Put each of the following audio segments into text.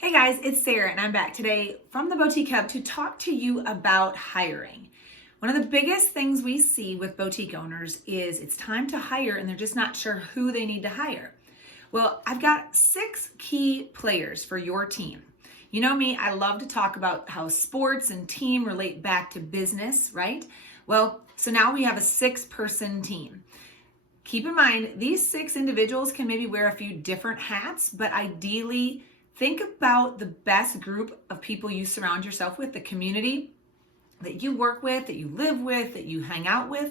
Hey guys, it's Sarah and I'm back today from the Boutique Hub to talk to you about hiring. One of the biggest things we see with boutique owners is it's time to hire and they're just not sure who they need to hire. Well, I've got 6 key players for your team. You know me, I love to talk about how sports and team relate back to business, right? Well, so now we have a 6-person team. Keep in mind, these 6 individuals can maybe wear a few different hats, but ideally, think about the best group of people you surround yourself with, the community that you work with, that you live with, that you hang out with.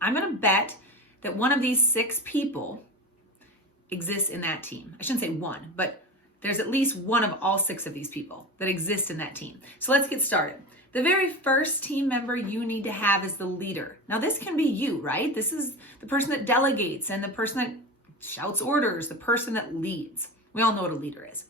I'm going to bet that one of these 6 people exists in that team. I shouldn't say one, but there's at least one of all 6 of these people that exist in that team. So let's get started. The very first team member you need to have is the leader. Now this can be you, right? This is the person that delegates and the person that shouts orders, the person that leads. We all know what a leader is.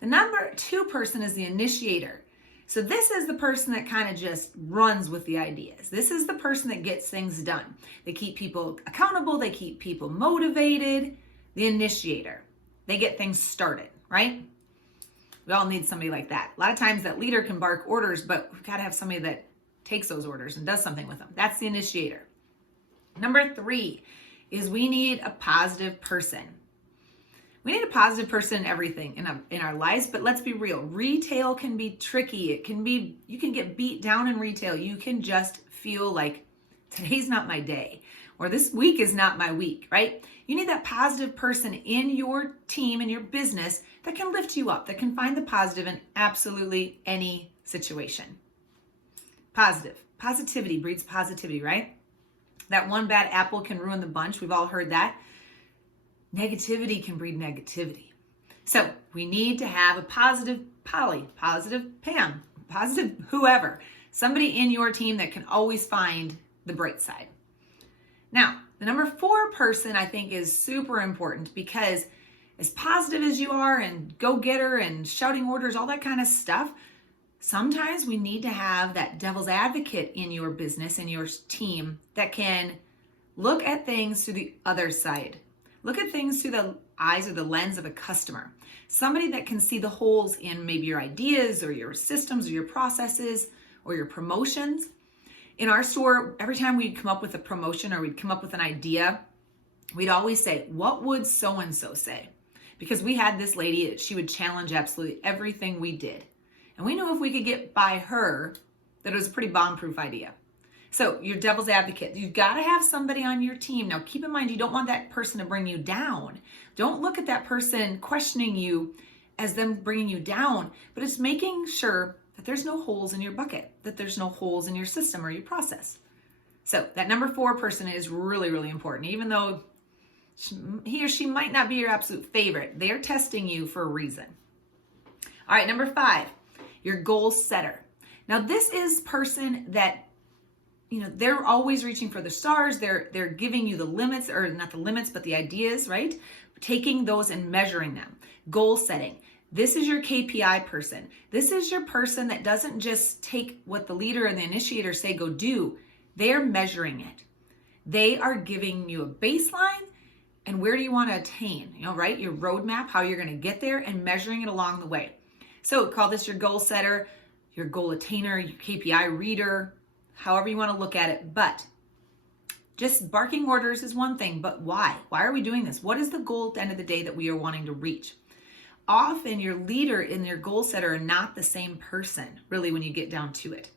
The number 2 person is the initiator. So this is the person that kind of just runs with the ideas. This is the person that gets things done. They keep people accountable. They keep people motivated. The initiator. They get things started, right? We all need somebody like that. A lot of times that leader can bark orders, but we've got to have somebody that takes those orders and does something with them. That's the initiator. Number 3 is we need a positive person. We need a positive person in everything in our lives, but let's be real. Retail can be tricky. You can get beat down in retail. You can just feel like today's not my day or this week is not my week, right? You need that positive person in your team, in your business that can lift you up, that can find the positive in absolutely any situation. Positivity breeds positivity, right? That one bad apple can ruin the bunch. We've all heard that. Negativity can breed negativity. So we need to have a positive Polly, positive Pam, positive whoever, somebody in your team that can always find the bright side. Now, the number 4 person I think is super important because as positive as you are and go-getter and shouting orders, all that kind of stuff, sometimes we need to have that devil's advocate in your business and your team that can look at things through the other side. Look at things through the eyes or the lens of a customer. Somebody that can see the holes in maybe your ideas or your systems or your processes or your promotions. In our store, every time we'd come up with a promotion or we'd come up with an idea, we'd always say, what would so-and-so say? Because we had this lady that she would challenge absolutely everything we did. And we knew if we could get by her, that it was a pretty bomb-proof idea. So your devil's advocate, you've got to have somebody on your team. Now keep in mind, you don't want that person to bring you down. Don't look at that person questioning you as them bringing you down, but it's making sure that there's no holes in your bucket, that there's no holes in your system or your process. So that number 4 person is really, really important. Even though he or she might not be your absolute favorite, they're testing you for a reason. All right, number 5, your goal setter. Now this is person that they're always reaching for the stars. They're giving you the limits, or not the limits, but the ideas, right? Taking those and measuring them. Goal setting. This is your KPI person. This is your person that doesn't just take what the leader and the initiator say go do. They're measuring it. They are giving you a baseline and where do you want to attain, right? Your roadmap, how you're going to get there, and measuring it along the way. So call this your goal setter, your goal attainer, your KPI reader, however you want to look at it. But just barking orders is one thing, but why? Why are we doing this? What is the goal at the end of the day that we are wanting to reach? Often your leader and your goal setter are not the same person, really, when you get down to it.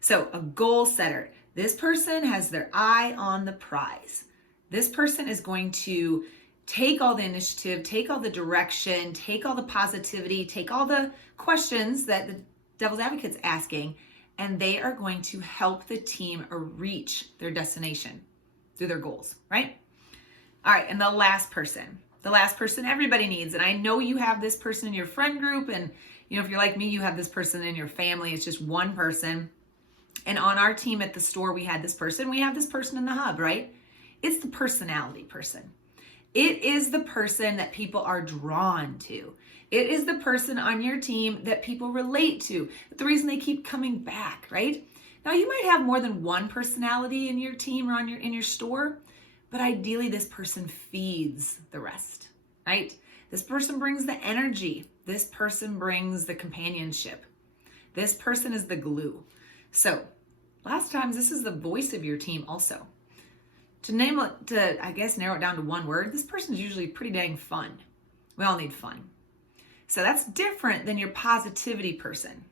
So a goal setter, this person has their eye on the prize. This person is going to take all the initiative, take all the direction, take all the positivity, take all the questions that the devil's advocate's asking, and they are going to help the team reach their destination through their goals, right? All right, and the last person everybody needs, and I know you have this person in your friend group, and if you're like me, you have this person in your family. It's just one person. And on our team at the store, we have this person in the hub, right? It's the personality person. It is the person that people are drawn to. It is the person on your team that people relate to. The reason they keep coming back, right? Now you might have more than one personality in your team or in your store, but ideally this person feeds the rest, right? This person brings the energy. This person brings the companionship. This person is the glue. So last times, this is the voice of your team also. To narrow it down to one word, this person is usually pretty dang fun. We all need fun. So that's different than your positivity person.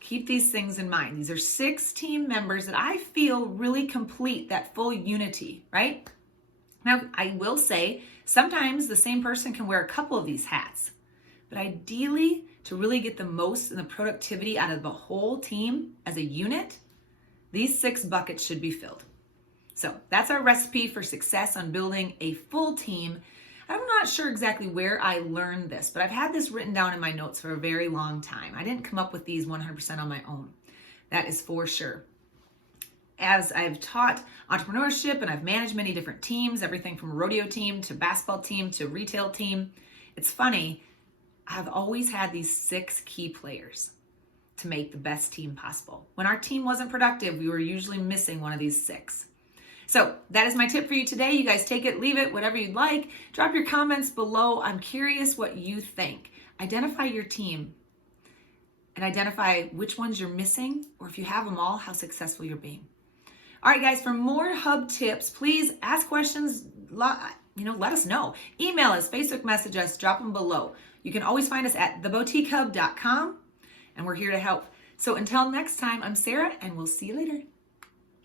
Keep these things in mind. These are 6 team members that I feel really complete that full unity, right? Now, I will say sometimes the same person can wear a couple of these hats, but ideally, to really get the most in the productivity out of the whole team as a unit, these 6 buckets should be filled. So that's our recipe for success on building a full team. I'm not sure exactly where I learned this, but I've had this written down in my notes for a very long time. I didn't come up with these 100% on my own. That is for sure. As I've taught entrepreneurship and I've managed many different teams, everything from a rodeo team to basketball team to retail team, it's funny, I've always had these 6 key players to make the best team possible. When our team wasn't productive, we were usually missing one of these 6. So that is my tip for you today. You guys take it, leave it, whatever you'd like. Drop your comments below. I'm curious what you think. Identify your team and identify which ones you're missing, or if you have them all, how successful you're being. All right, guys, for more Hub tips, please ask questions. Let us know. Email us, Facebook message us, drop them below. You can always find us at theboutiquehub.com, and we're here to help. So until next time, I'm Sarah, and we'll see you later.